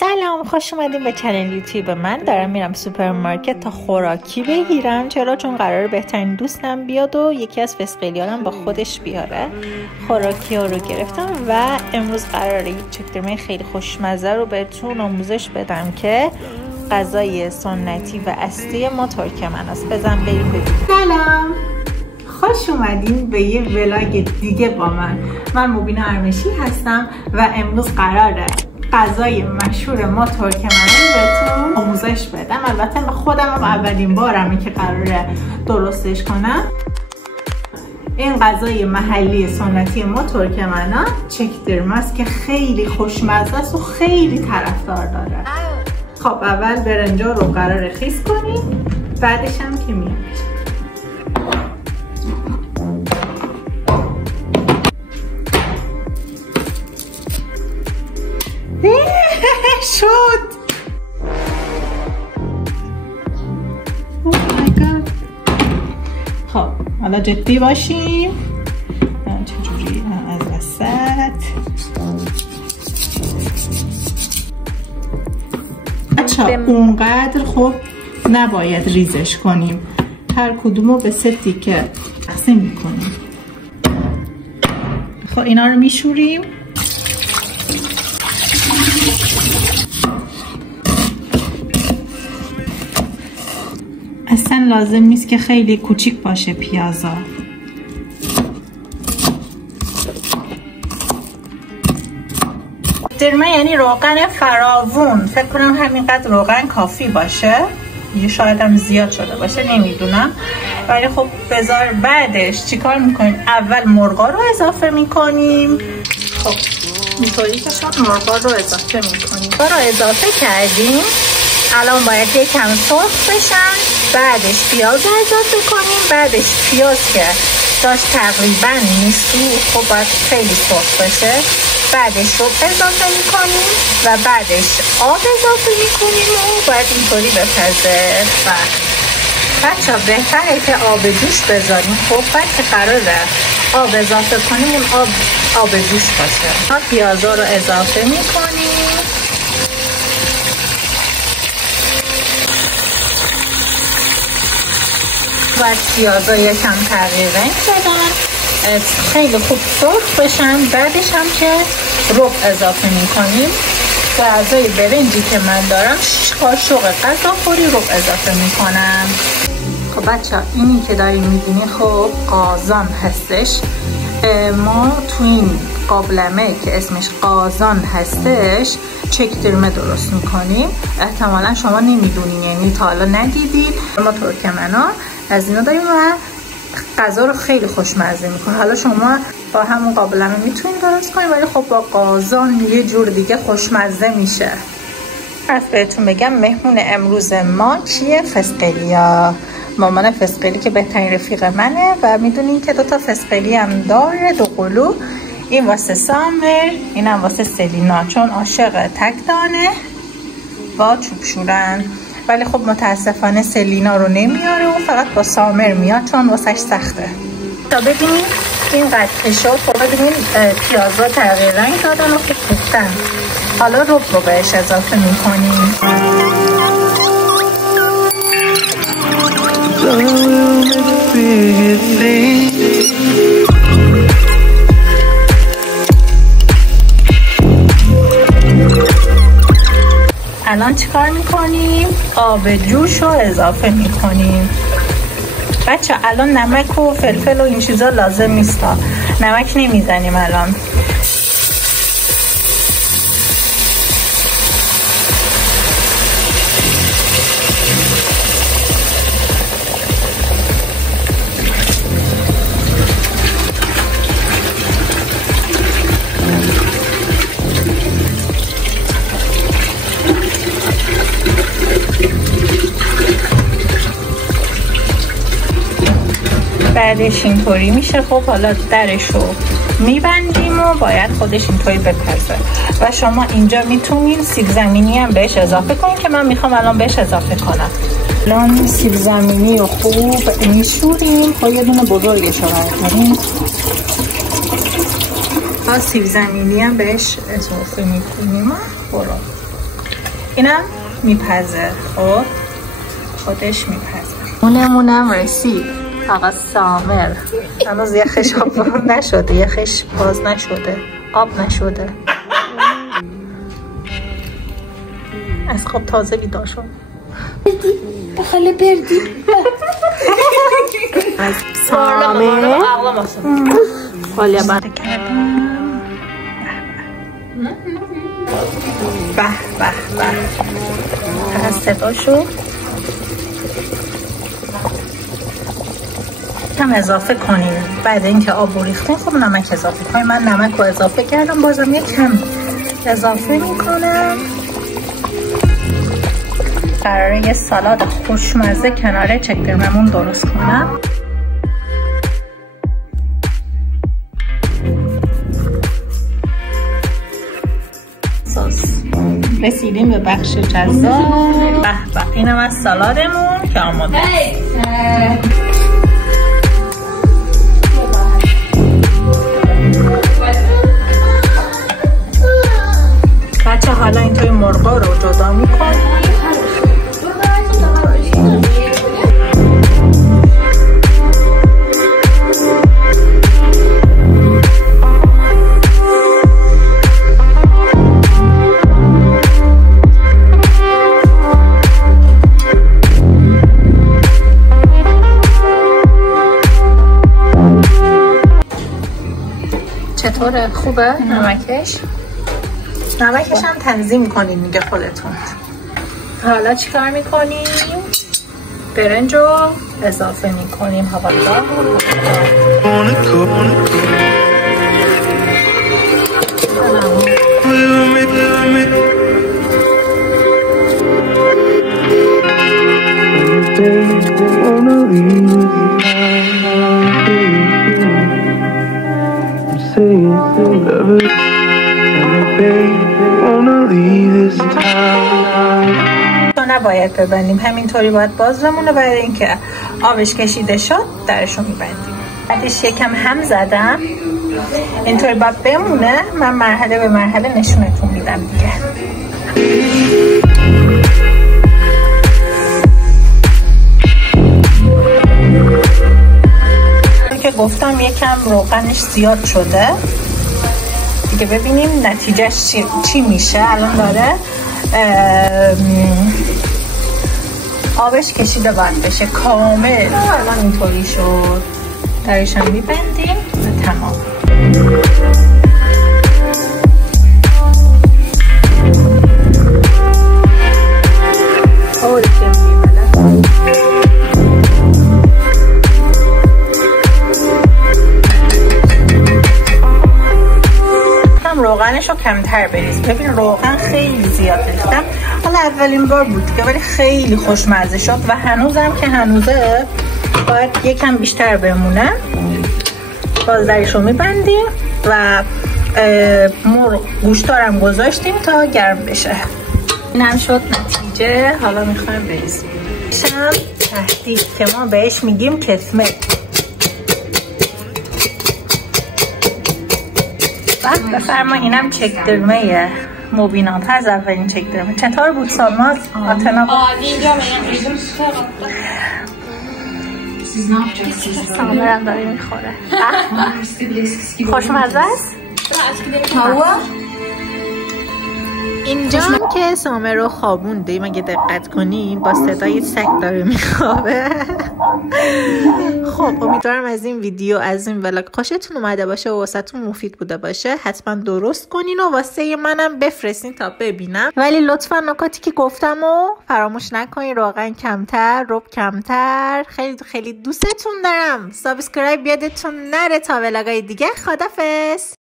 سلام، خوش اومدین به چنل یوتیوب من. دارم میرم سوپرمارکت تا خوراکی بگیرم. چون قراره بهترین دوستم بیاد و یکی از فسقلیانم با خودش بیاره. خوراکی ها رو گرفتم و امروز قراره یک چکدرمه خیلی خوشمزه رو بهتون آموزش بدم که غذای سنتی و اصلی ما ترکمن است. بزن بریم ببینیم. سلام، خوش اومدین به یه ولاگ دیگه با من مبینا ارمشی هستم و امروز قراره غذای مشهور ما ترکمنان رو بهتون آموزش بدم. البته خودم هم اولین بارمه که قراره درستش کنم. این غذای محلی سنتی ما ترکمنان چکدرمه است که خیلی خوشمزه است و خیلی طرفدار داره. خب اول برنجا رو قراره خیس کنیم، بعدش هم که میاد شد. اوه مای گاد. خب حالا جدی باشیم. چجوری از وسط بچه اونقدر خب نباید ریزش کنیم. هر کدومو به 3 تیکه تقسیم میکنیم. خب اینا رو میشوریم. اصلا لازم نیست که خیلی کوچیک باشه پیازا. چکدرمه یعنی روغن فراوون. فکر کنم همینقدر روغن کافی باشه. یه شاید هم زیاد شده باشه، نمیدونم. ولی خب بذار بعدش چیکار میکنیم؟ اول مرغا رو اضافه میکنیم. خب اینطوری که شد مرغا رو اضافه میکنیم. مرغا رو اضافه کردیم. الان باید یکم سرخ بشن. بعدش پیاز رو اضافه کنیم. بعدش پیاز که داشت تقریبا نیست خب باید خیلی سرخ بشه. بعدش رو اضافه میکنیم و بعدش آب اضافه میکنیم و باید اینطوری بپزه. بچه ها بهتره که آب جوش بذاریم. خب بعد که قراره آب اضافه کنیم اون آب جوش باشه. پیازا رو اضافه میکنیم. باید پیازا یکم تغییر رنگ بدن، خیلی خوب سرخ بشن. بعدش هم که رب اضافه میکنیم. غذای برنجی که من دارم 6 قاشق غذاخوری رب اضافه میکنم. خب بچه ها اینی که داریم میبینی خب قازان هستش. ما تو این قابلمه که اسمش قازان هستش چکدرمه درست میکنیم. احتمالا شما نمیدونین، یعنی تا حالا ندیدید. ما ترکمنان از اینا داریم و غذا رو خیلی خوشمزه میکنه. حالا شما با همون قابلمه میتونید درست کنید، ولی خب با قازان یه جور دیگه خوشمزه میشه. از بهتون بگم مهمون امروز ما کیه؟ فسقلیا. مامان فسقلی که بهترین رفیق منه و میدونین که 2 تا فسقلی هم داره، 2 قلو. این واسه سامر، اینم واسه سلینا، چون عاشق تک دانه با چوب شورن. ولی خب متاسفانه سلینا رو نمیاره و فقط با سامر میاد چون واسش سخته. تا ببینید این قد شد. خب ببینید پیازا تغییر رنگ دادن و خوب پختن. حالا رب رو بهش اضافه میکنیم. الان چیکار میکنیم؟ آب جوش رو اضافه میکنیم. بچه الان نمک و فلفل و این چیزا لازم نیست. نمک نمیزنیم الان. بعدش اینطوری میشه. خب حالا درش رو میبندیم و باید خودش اینطوری بپزه. و شما اینجا میتونین سیب زمینی هم بهش اضافه کنین که من میخوام الان بهش اضافه کنم. الان سیب زمینی رو خوب میشوریم. خب یه دونه بزرگش رو برداریم. سیب زمینی هم بهش اضافه میکنیم. برو اینم میپزه. خب خودش میپزه. اونمونم رسید. آقا سامر هنوز یخش آب نشده، یخش باز نشده، آب نشده. از خواب تازه بیدار شد. بخاله بردی از سامر خاله بند کردم. به به به از صداشو کم اضافه کنیم. بعد اینکه آب ریختیم خب نمک اضافه کنیم. من نمک رو اضافه کردم، بازم یک کم اضافه میکنم. قراره یه سالاد خوشمزه کنار چکدرممون درست کنم. رسیدیم به بخش جذاب. به به اینم از سالادمون که آماده. بچه حالا اینطوری مرغا رو جدا میکنیم. چطوره؟ خوبه؟ نمکش هم تنظیم کنین دیگه خودتون. حالا چیکار میکنیم؟ برنج رو اضافه میکنیم. هوادار نباید ببندیم، همینطوری باید باز بمونه. برای اینکه آبش کشیده شد درشو میبندیم. بعدش یکم هم زدم، اینطوری باید بمونه. من مرحله به مرحله نشونتون میدم دیگه. که گفتم یکم روغنش زیاد شده دیگه. ببینیم نتیجهش چی میشه. الان داره آبش کشیده باید بشه کامل. الان اینطوری شد. درش هم میبندیم و تمام. روغنش رو کمتر بریز. ببین روغن خیلی زیاد ریختم. حالا اولین بار بود که ولی خیلی خوشمزه شد و هنوزم که هنوزه باید یکم بیشتر بمونه. باز درش رو میبندیم و گوشتارم گذاشتیم تا گرم بشه. این هم شد نتیجه. حالا میخوایم بریزیم. شم تهدید که ما بهش میگیم کتمه. بفرما اینم چکدرمه مبینات از اولین چکدرمه. چطور بود سالماز؟ آتنا سامرم داره میخوره. خوشمزه است؟ اینجا که سامر رو خوابوندیم اگه دقت کنین با صدای سگ داره میخوابه. خب امیدوارم از این ویدیو از این ولاگ خوشتون اومده باشه و واسهتون مفید بوده باشه. حتما درست کنین و واسه منم بفرستین تا ببینم. ولی لطفا نکاتی که گفتم و فراموش نکنین. روغن کمتر، رب کمتر. خیلی خیلی دوستتون دارم. سابسکرایب یادتون نره تا ولاگای دیگه. خدافظ.